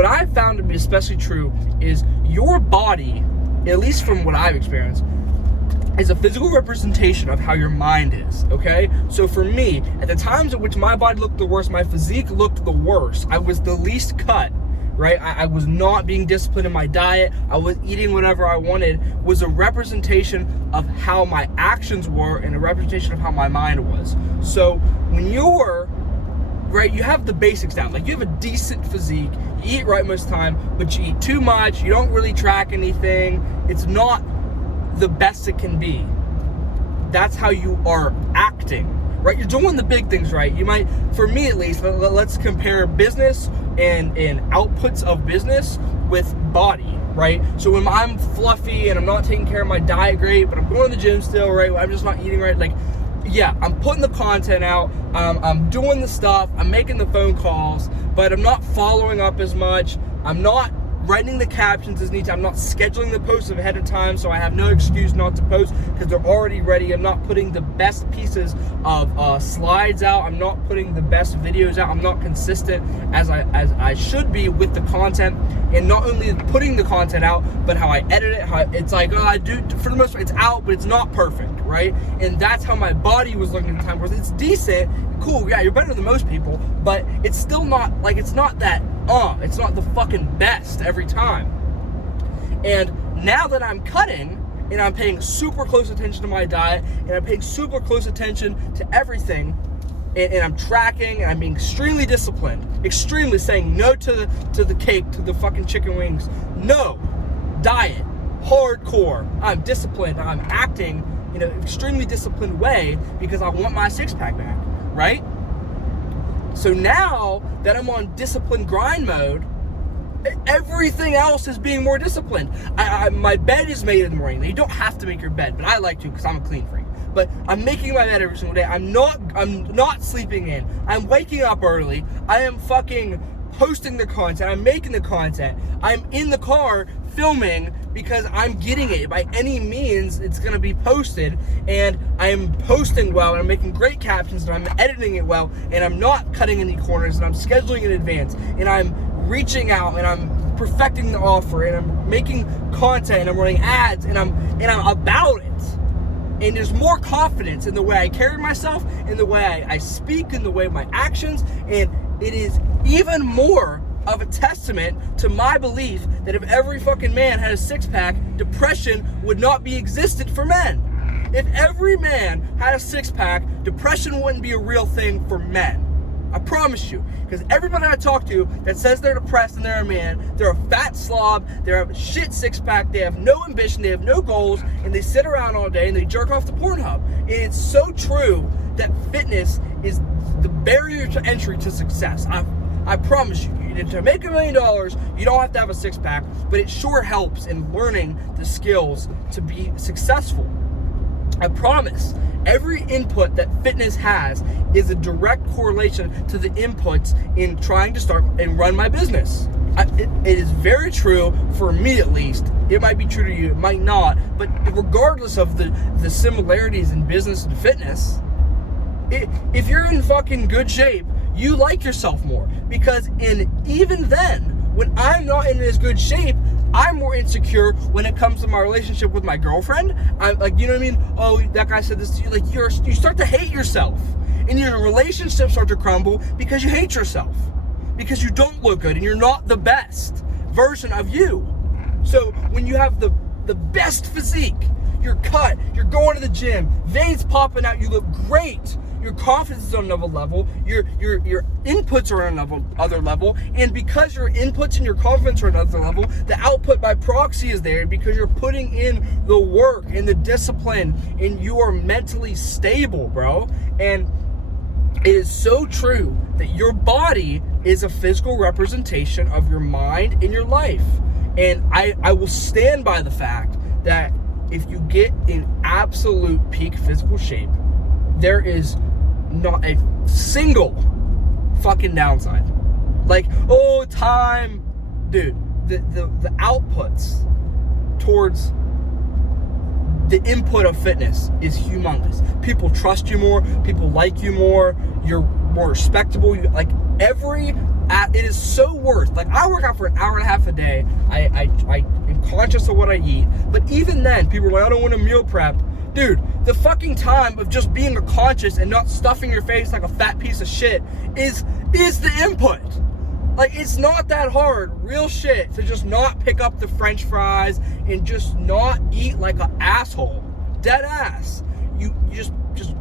what I've found to be especially true is your body, at least from what I've experienced, is a physical representation of how your mind is, okay? So for me, at the times at which my body looked the worst, my physique looked the worst, I was the least cut, right? I was not being disciplined in my diet, I was eating whatever I wanted, was a representation of how my actions were and a representation of how my mind was. So when you're, right, you have the basics down, like you have a decent physique, you eat right most of the time, but you eat too much, you don't really track anything, it's not the best it can be. That's how you are acting, right? You're doing the big things right. You might, for me at least, let's compare business and outputs of business with body, right? So when I'm fluffy and I'm not taking care of my diet great, but I'm going to the gym still, right? I'm just not eating right. Like, yeah, I'm putting the content out, I'm doing the stuff, I'm making the phone calls, but I'm not following up as much. I'm not writing the captions as neat. I'm not scheduling the posts ahead of time, so I have no excuse not to post because they're already ready. I'm not putting the best pieces of slides out. I'm not putting the best videos out. I'm not consistent as I should be with the content, and not only putting the content out, but how I edit it. How it's like, I do, for the most part, it's out, but it's not perfect, right? And that's how my body was looking at the time. Where it's decent, cool, yeah, you're better than most people, but it's still not like, it's not that. It's not the fucking best every time. And now that I'm cutting and I'm paying super close attention to my diet and I'm paying super close attention to everything, and I'm tracking and I'm being extremely disciplined, extremely saying no to the cake, to the fucking chicken wings, no, diet, hardcore, I'm disciplined, I'm acting in an extremely disciplined way because I want my six-pack back, right? So now that I'm on disciplined grind mode, everything else is being more disciplined. My bed is made in the morning. You don't have to make your bed, but I like to because I'm a clean freak. But I'm making my bed every single day. I'm not sleeping in. I'm waking up early. I am fucking posting the content. I'm making the content. I'm in the car filming because I'm getting it. By any means, it's going to be posted, and I'm posting well, and I'm making great captions, and I'm editing it well, and I'm not cutting any corners, and I'm scheduling in advance, and I'm reaching out, and I'm perfecting the offer, and I'm making content, and I'm running ads, and I'm about it. And there's more confidence in the way I carry myself, in the way I speak, in the way my actions, and it is even more of a testament to my belief that if every fucking man had a six-pack, depression would not be existent for men. If every man had a six-pack, depression wouldn't be a real thing for men. I promise you. Because everybody I talk to that says they're depressed and they're a man, they're a fat slob, they have a shit six-pack, they have no ambition, they have no goals, and they sit around all day and they jerk off to Pornhub. And it's so true that fitness is the barrier to entry to success. I promise you, to make $1 million, you don't have to have a six-pack, but it sure helps in learning the skills to be successful. I promise. Every input that fitness has is a direct correlation to the inputs in trying to start and run my business. It is very true for me, at least. It might be true to you, it might not, but regardless of the similarities in business and fitness, if you're in fucking good shape, you like yourself more, because even then, when I'm not in as good shape, I'm more insecure when it comes to my relationship with my girlfriend. I'm like, you know what I mean? Oh, that guy said this to you. Like, you start to hate yourself, and your relationships start to crumble because you hate yourself, because you don't look good and you're not the best version of you. So when you have the best physique, you're cut, you're going to the gym, veins popping out, you look great. Your confidence is on another level, your inputs are on another level, and because your inputs and your confidence are on another level, the output by proxy is there because you're putting in the work and the discipline, and you are mentally stable, bro. And it is so true that your body is a physical representation of your mind and your life. And I will stand by the fact that if you get in absolute peak physical shape, there is not a single fucking downside. Like, oh, time, dude, the outputs towards the input of fitness is humongous. People trust you more, people like you more, you're more respectable. Like, every it is so worth. Like, I work out for an hour and a half a day. I am conscious of what I eat. But even then, people are like, I don't want to meal prep. Dude, the fucking time of just being conscious and not stuffing your face like a fat piece of shit is the input. Like, it's not that hard, real shit, to just not pick up the French fries and just not eat like an asshole. Dead ass. You just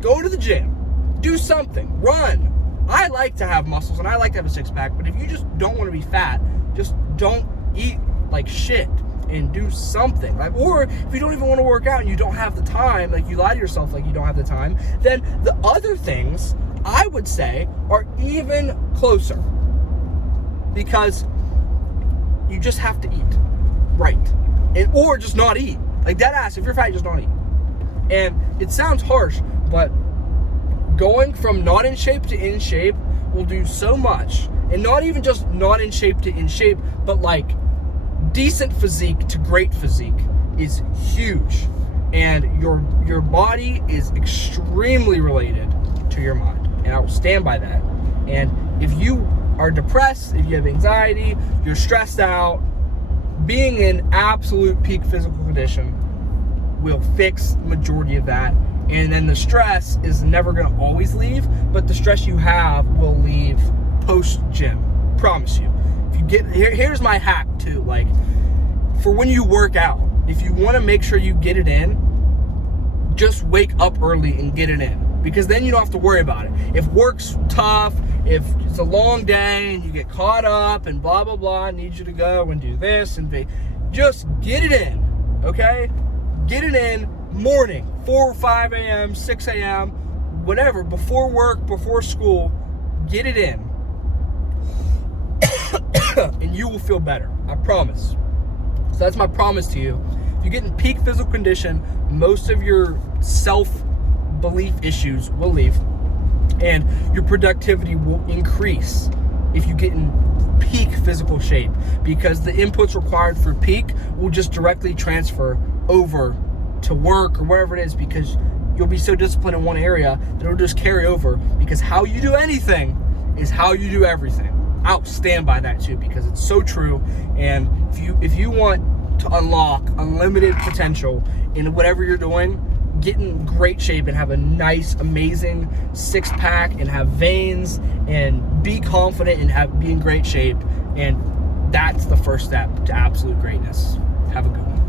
go to the gym. Do something. Run. I like to have muscles and I like to have a six-pack, but if you just don't want to be fat, just don't eat like shit and do something. Like, or if you don't even want to work out and you don't have the time, like you lie to yourself like you don't have the time, then the other things, I would say, are even closer. Because you just have to eat right. Or just not eat. Like, dead ass, if you're fat, just not eat. And it sounds harsh, but going from not in shape to in shape will do so much. And not even just not in shape to in shape, but like decent physique to great physique is huge. And your body is extremely related to your mind. And I will stand by that. And if you are depressed, if you have anxiety, you're stressed out, being in absolute peak physical condition will fix the majority of that. And then the stress is never going to always leave, but the stress you have will leave post-gym. Promise you. If you get here's my hack too. Like, for when you work out, if you want to make sure you get it in, just wake up early and get it in. Because then you don't have to worry about it. If work's tough, if it's a long day and you get caught up and blah, blah, blah, I need you to go and do this and just get it in, okay? Get it in morning, 4 or 5 a.m., 6 a.m., whatever, before work, before school, get it in. And you will feel better, I promise. So that's my promise to you. If you get in peak physical condition, most of your self-belief issues will leave, and your productivity will increase if you get in peak physical shape, because the inputs required for peak will just directly transfer over to work or wherever it is, because you'll be so disciplined in one area that it'll just carry over, because how you do anything is how you do everything. I'll stand by that too, because it's so true. And if you want to unlock unlimited potential in whatever you're doing, get in great shape and have a nice, amazing six-pack and have veins and be confident and be in great shape. And that's the first step to absolute greatness. Have a good one.